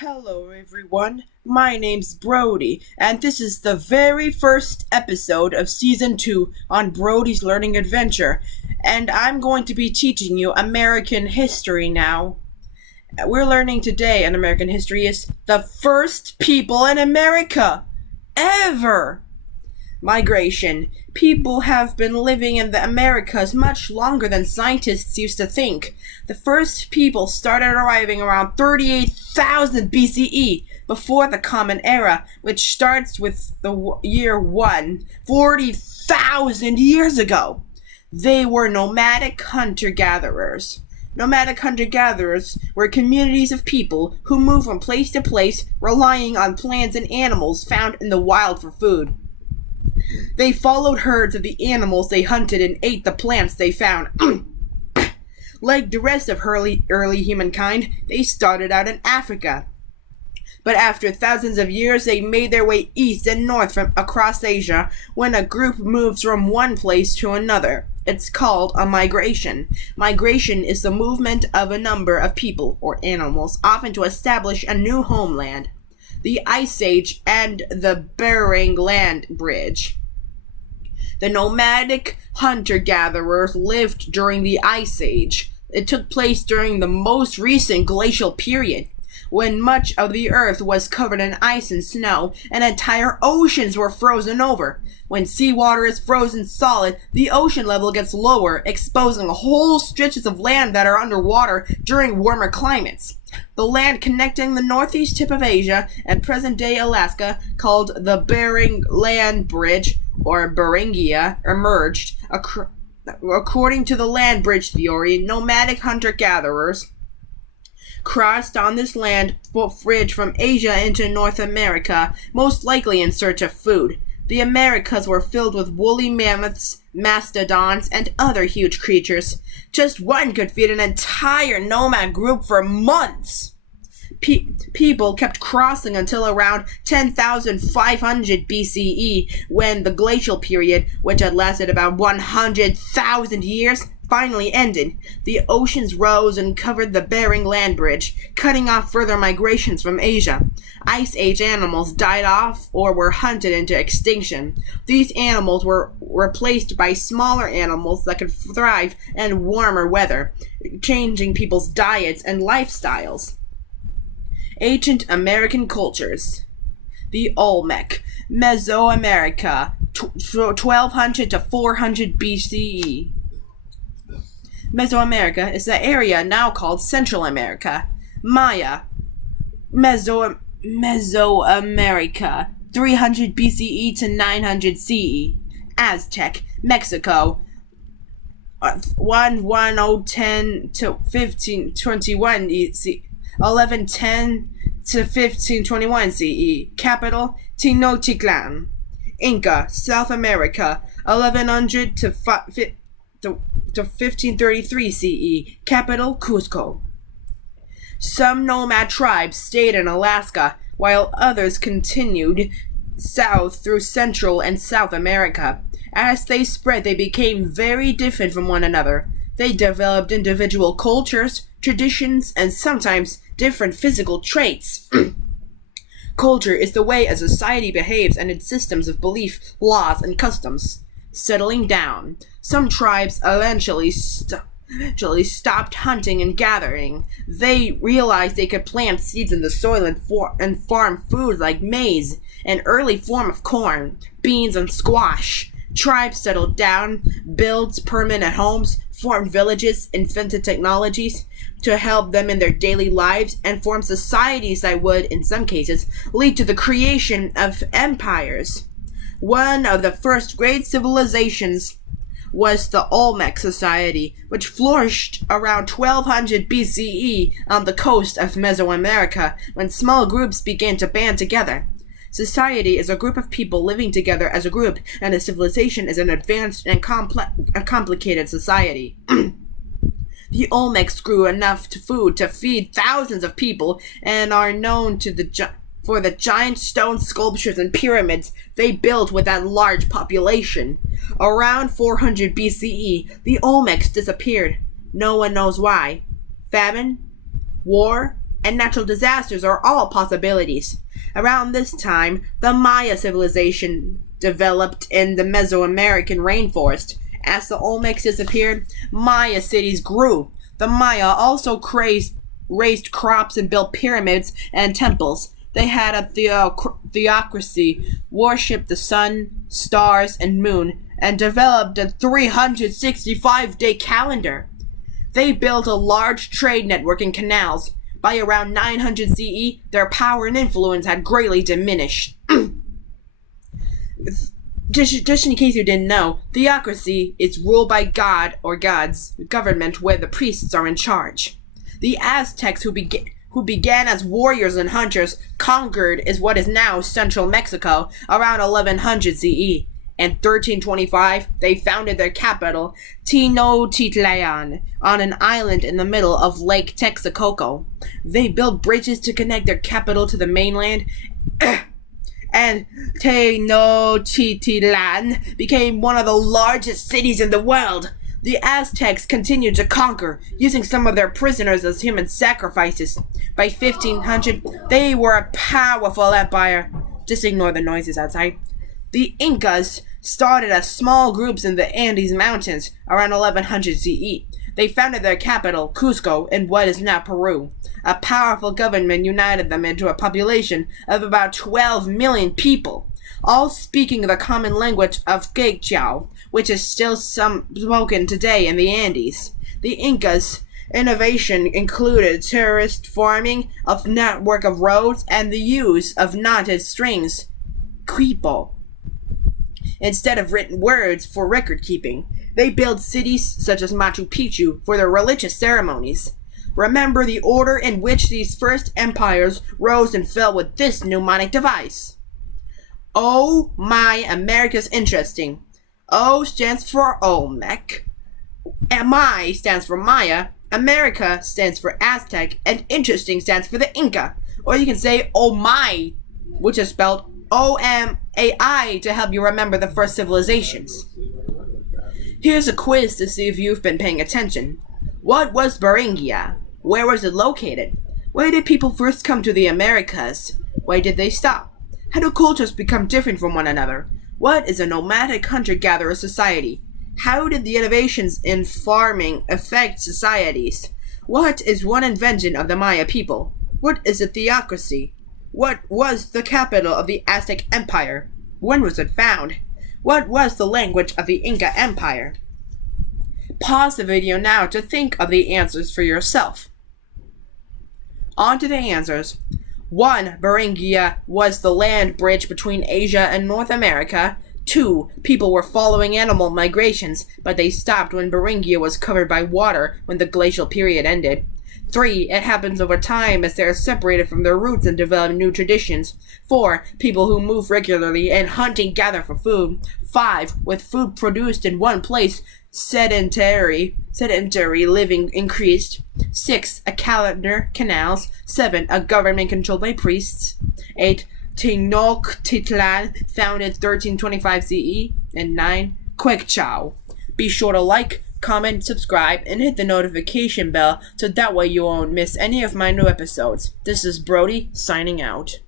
Hello everyone, my name's Brody, and this is the very first episode of Season 2 on Brody's Learning Adventure, and I'm going to be teaching you American history now. We're learning today in American history is the first people in America, ever! Migration. People have been living in the Americas much longer than scientists used to think. The first people started arriving around 38,000 BCE, before the Common Era, which starts with the year 1, 40,000 years ago. They were nomadic hunter-gatherers. Nomadic hunter-gatherers were communities of people who moved from place to place, relying on plants and animals found in the wild for food. They followed herds of the animals they hunted and ate the plants they found. Like the rest of early humankind, they started out in Africa. But after thousands of years, they made their way east and north from across Asia when a group moves from one place to another. It's called a migration. Migration is the movement of a number of people or animals, often to establish a new homeland. The Ice Age and the Bering Land Bridge. The nomadic hunter-gatherers lived during the Ice Age. It took place during the most recent glacial period, when much of the earth was covered in ice and snow, and entire oceans were frozen over. When seawater is frozen solid, the ocean level gets lower, exposing whole stretches of land that are underwater during warmer climates. The land connecting the northeast tip of Asia and present-day Alaska, called the Bering Land Bridge, or Beringia, emerged. According to the land bridge theory, nomadic hunter-gatherers crossed on this land bridge from Asia into North America, most likely in search of food. The Americas were filled with woolly mammoths, mastodons, and other huge creatures. Just one could feed an entire nomad group for months. People kept crossing until around 10,500 BCE, when the glacial period, which had lasted about 100,000 years, finally ended. The oceans rose and covered the Bering Land Bridge, cutting off further migrations from Asia. Ice Age animals died off or were hunted into extinction. These animals were replaced by smaller animals that could thrive in warmer weather, changing people's diets and lifestyles. Ancient American cultures. The Olmec, Mesoamerica, 1200 to 400 BCE. Mesoamerica is the area now called Central America. Maya, Mesoamerica, 300 BCE to 900 CE. Aztec, Mexico, 1110 to 1521 CE. 1110 to 1521 CE. Capital, Tenochtitlan. Inca, South America, 1100 to 1533 CE. Capital, Cusco. Some nomad tribes stayed in Alaska, while others continued south through Central and South America. As they spread, they became very different from one another. They developed individual cultures, traditions, and sometimes different physical traits. Culture is the way a society behaves and its systems of belief, laws, and customs. Settling down. Some tribes eventually stopped hunting and gathering. They realized they could plant seeds in the soil and farm food like maize, an early form of corn, beans, and squash. Tribes settled down, built permanent homes, formed villages, invented technologies to help them in their daily lives, and formed societies that would, in some cases, lead to the creation of empires. One of the first great civilizations was the Olmec Society, which flourished around 1200 BCE on the coast of Mesoamerica, when small groups began to band together. Society is a group of people living together as a group, and a civilization is an advanced and complicated society. The Olmecs grew enough food to feed thousands of people, and are known for the giant stone sculptures and pyramids they built with that large population. Around 400 BCE, the Olmecs disappeared. No one knows why. Famine? War? and natural disasters are all possibilities. Around this time, the Maya civilization developed in the Mesoamerican rainforest. As the Olmecs disappeared, Maya cities grew. The Maya also raised crops and built pyramids and temples. They had a theocracy, worshipped the sun, stars, and moon, and developed a 365-day calendar. They built a large trade network and canals. By around 900 CE, their power and influence had greatly diminished. Just in case you didn't know, theocracy is ruled by God or gods, government where the priests are in charge. The Aztecs, who began as warriors and hunters, conquered what is now central Mexico around 1100 CE. In 1325, they founded their capital, Tenochtitlan, on an island in the middle of Lake Texcoco. They built bridges to connect their capital to the mainland, and Tenochtitlan became one of the largest cities in the world. The Aztecs continued to conquer, using some of their prisoners as human sacrifices. By 1500, they were a powerful empire. Just ignore the noises outside. The Incas started as small groups in the Andes Mountains around 1100 CE. They founded their capital, Cusco, in what is now Peru. A powerful government united them into a population of about 12 million people, all speaking the common language of Quechua, which is still spoken today in the Andes. The Incas' innovation included terraced farming, a network of roads, and the use of knotted strings, quipo, instead of written words for record keeping. They built cities such as Machu Picchu for their religious ceremonies. Remember the order in which these first empires rose and fell with this mnemonic device. Oh my, America's interesting. O stands for Olmec, MI stands for Maya, America stands for Aztec, and interesting stands for the Inca. Or you can say oh my, which is spelled OMAI to help you remember the first civilizations. Here's a quiz to see if you've been paying attention. What was Beringia? Where was it located? Where did people first come to the Americas? Why did they stop? How do cultures become different from one another? What is a nomadic hunter-gatherer society? How did the innovations in farming affect societies? What is one invention of the Maya people? What is a theocracy? What was the capital of the Aztec Empire? When was it found? What was the language of the Inca Empire? Pause the video now to think of the answers for yourself. On to the answers. 1. Beringia was the land bridge between Asia and North America. 2. People were following animal migrations, but they stopped when Beringia was covered by water when the glacial period ended. 3. It happens over time as they are separated from their roots and develop new traditions. 4. People who move regularly and hunt and gather for food. 5. With food produced in one place, sedentary living increased. 6. A calendar, canals. 7. A government controlled by priests. 8. Tenochtitlan, founded 1325 CE. And 9. Quechua. Be sure to like, comment, subscribe, and hit the notification bell so that way you won't miss any of my new episodes. This is Brody, signing out.